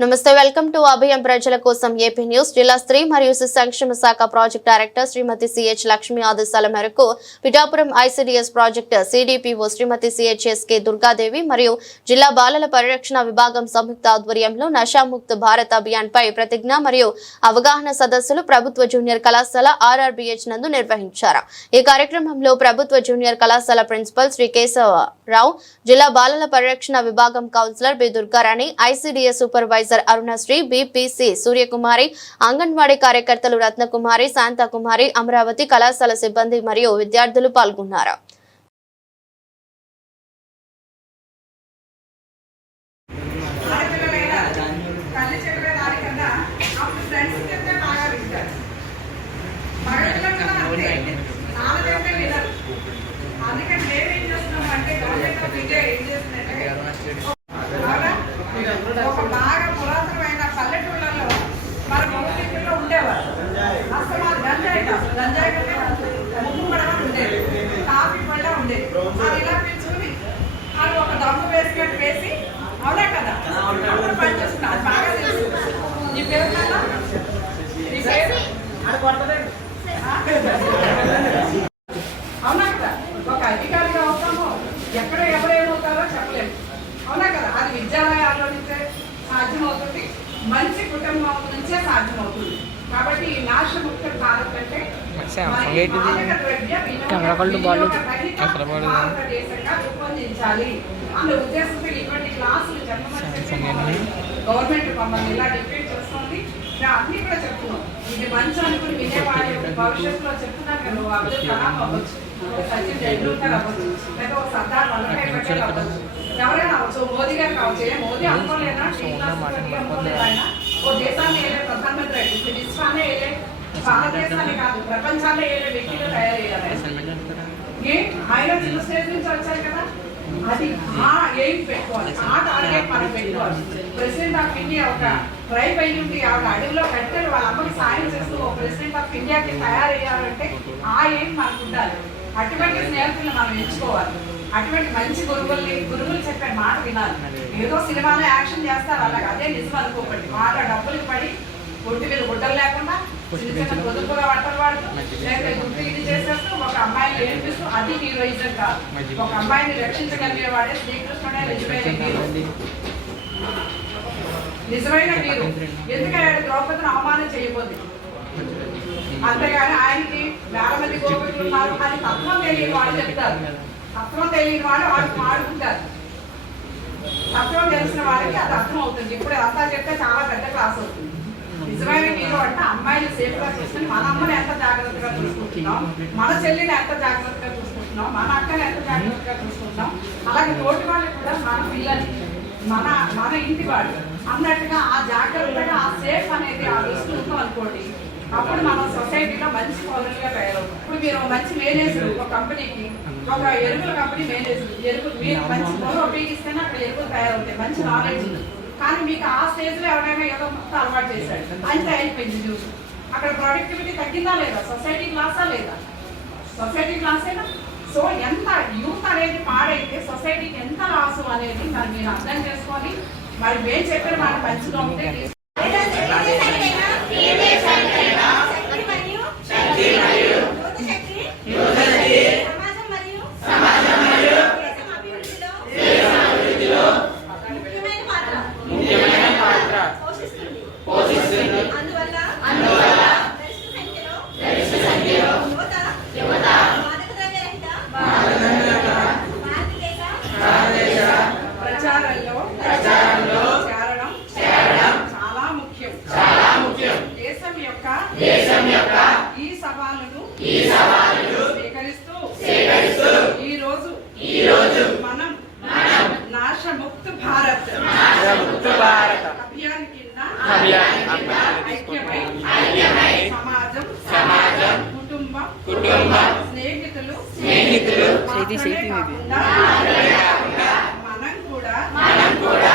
నమస్తే welcome to అభయం ప్రజల కోసం ఏపీ న్యూస్. జిల్లా స్త్రీ మరియు శిశు సంక్షేమ శాఖ project director Srimathi CH Lakshmi ఆదేశాల మేరకు Pithapuram ICDS project CDPO Srimathi CHSK Durgadevi మరియు జిల్లా బాలల పరిరక్షణ విభాగం సంయుక్త ఆధ్వర్యంలో నషాముక్త్ భారత్ అభియాన్ పై ప్రతిజ్ఞ మరియు అవగాహన సదస్సులు ప్రభుత్వ జూనియర్ కళాశాల ఆర్ఆర్బిహెచ్ నందు నిర్వహించారు. ఈ కార్యక్రమంలో ప్రభుత్వ జూనియర్ కళాశాల ప్రిన్సిపల్ శ్రీ కేశవరావు జిల్లా బాలల పరిరక్షణ విభాగం counsellor B Durgarani ICDS supervisor Arunasri BPC Suryakumari anganwadi కార్యకర్తలు రత్నకుమారి శాంతకుమారి అమరావతి కళాశాల సిబ్బంది మరియు విద్యార్థులు పాల్గొన్నారు. అవునా కదా? ఒక అధికారిగా అవుతామో ఎక్కడ ఎవరేమవుతారో చెప్పలేము. అవునా కదా? అది విద్యాలయాల్లో నుంచే సాధ్యమవుతుంది. మంచి కుటుంబం నుంచే సాధ్యమవుతుంది. కాబట్టి నాశముక్త భారత్ అంటే. భారతదేశంగా రూపొందించాలి. అన్న ఉద్దేశంతో క్లాసులు. గవర్నమెంట్ మమ్మల్ని ఇలా డిపెండ్ చేస్తుంది. మేము అన్ని కూడా చెప్తున్నాం. ఇది మంచి అనుకుని వినేవాళ్ళు భవిష్యత్తులో చెప్తున్నాను కదా నువ్వు అబ్దుల్ కలాం అవ్వచ్చు ఒక సచిన్ టెండూల్కర్ అవ్వచ్చు లేదా ఒక సర్దార్ వల్లభాయ్ పటేల్ అవ్వచ్చు. ఎవరైనా అవ్వచ్చు. మోదీ గారు కావచ్చు. ఏ మోదీ అనుకోలేదా? ఓ దేశాన్ని ఏలే ప్రధానమంత్రి అయ్యి ఇప్పుడు విశ్వాన్ని ఏలే భారతదేశాన్ని కాదు ప్రపంచాన్ని ఏలే వ్యక్తిగా తయారయ్యారు ఏ? ఆయన చిన్న స్టేజ్ నుంచి వచ్చారు కదా? అది ఆ ఎయిమ్ పెట్టుకోవాలి. ఆ టార్గెట్ మనం పెట్టుకోవాలి. ప్రెసిడెంట్ ఆఫ్ ఇండియా ఒక ట్రైబ్ అయి ఉండి ఆవిడ అడవిలో కట్టెలు వాళ్ళ అమ్మకి సాయం చేస్తూ ఒక ప్రెసిడెంట్ ఆఫ్ ఇండియాకి తయారయ్యారంటే ఆ ఎయిమ్ మనకు ఉండాలి. అటువంటి స్నేహితులను మనం ఎంచుకోవాలి. అటువంటి మంచి గురువుల్ని గురువులు చెప్పే మాట వినాలి. ఏదో సినిమాలో యాక్షన్ చేస్తారు అలాగే అదే నిజం అనుకోకండి. మాట డబ్బులకు పడి ఒంటి మీద గుడ్డలు లేకుండా పొదుపుగా బట్టలు లేకపోతే గుర్తు ఇది చేసేస్తూ ఒక అమ్మాయిని ఏడిపిస్తూ అది హీరోయిజం కాదు. ఒక అమ్మాయిని రక్షించగలిగేవాడే శ్రీకృష్ణుడే నిజమైన హీరో. నిజమైన హీరో. ఎందుకంటే ద్రౌపదిని అవమానం చేయబోద్ది? అంతేగాని ఆయనకి వేల మంది గోపికలు ఉన్నారు. అని తత్వం తెలియని వాళ్ళు చెప్తారు. తత్వం తెలియని వాళ్ళు వాళ్ళు మాడుకుంటారు. తత్వం తెలిసిన వాళ్ళకి అది అర్థం అవుతుంది ఇప్పుడు అంతా చెప్తే చాలా పెద్ద క్లాస్ అవుతుంది. నిజమైన హీరో అంటే అమ్మాయిని సేఫ్గా చూసుకుని మన అమ్మని ఎంత జాగ్రత్తగా చూసుకుంటున్నాం? మన చెల్లిని ఎంత జాగ్రత్తగా చూసుకుంటున్నాం? మన అక్కని ఎంత జాగ్రత్తగా చూసుకుంటున్నాం? అలాగే తోటి వాళ్ళు కూడా మన పిల్లలు మన మన ఇంటి వాళ్ళు అన్నట్టుగా ఆ జాగ్రత్తగా ఆ సేఫ్ అనేది ఆ అనుకోండి అప్పుడు మనం సొసైటీలో మంచి పౌరులుగా తయారవుతాం. ఇప్పుడు మీరు ఒక మంచి మేనేజర్ ఒక కంపెనీకి ఒక ఎరువుల కంపెనీ మేనేజర్ ఎరువులు మీరు మంచి పౌరులు ఉపయోగిస్తేనే అక్కడ ఎరువులు తయారవుతాయి మంచి నాలెడ్జ్ కానీ మీకు ఆ స్టేజ్లో ఎవరైనా ఏదో మొత్తం అలవాటు చేశాడు అంతే అయిపోయింది న్యూస్ అక్కడ ప్రొడక్టివిటీ తగ్గిందా లేదా? సొసైటీ క్లాసా లేదా? సొసైటీ క్లాసేనా సో ఎంత యూత్ అనేది పాడైతే సొసైటీకి ఎంత లాసు అనేది మరి మీరు అర్థం చేసుకొని మరి మేము చెప్పిన మాట మంచిగా ఉంటే కుటుంబ స్నేహితులు స్నేహితులు. మనం కూడా మనం కూడా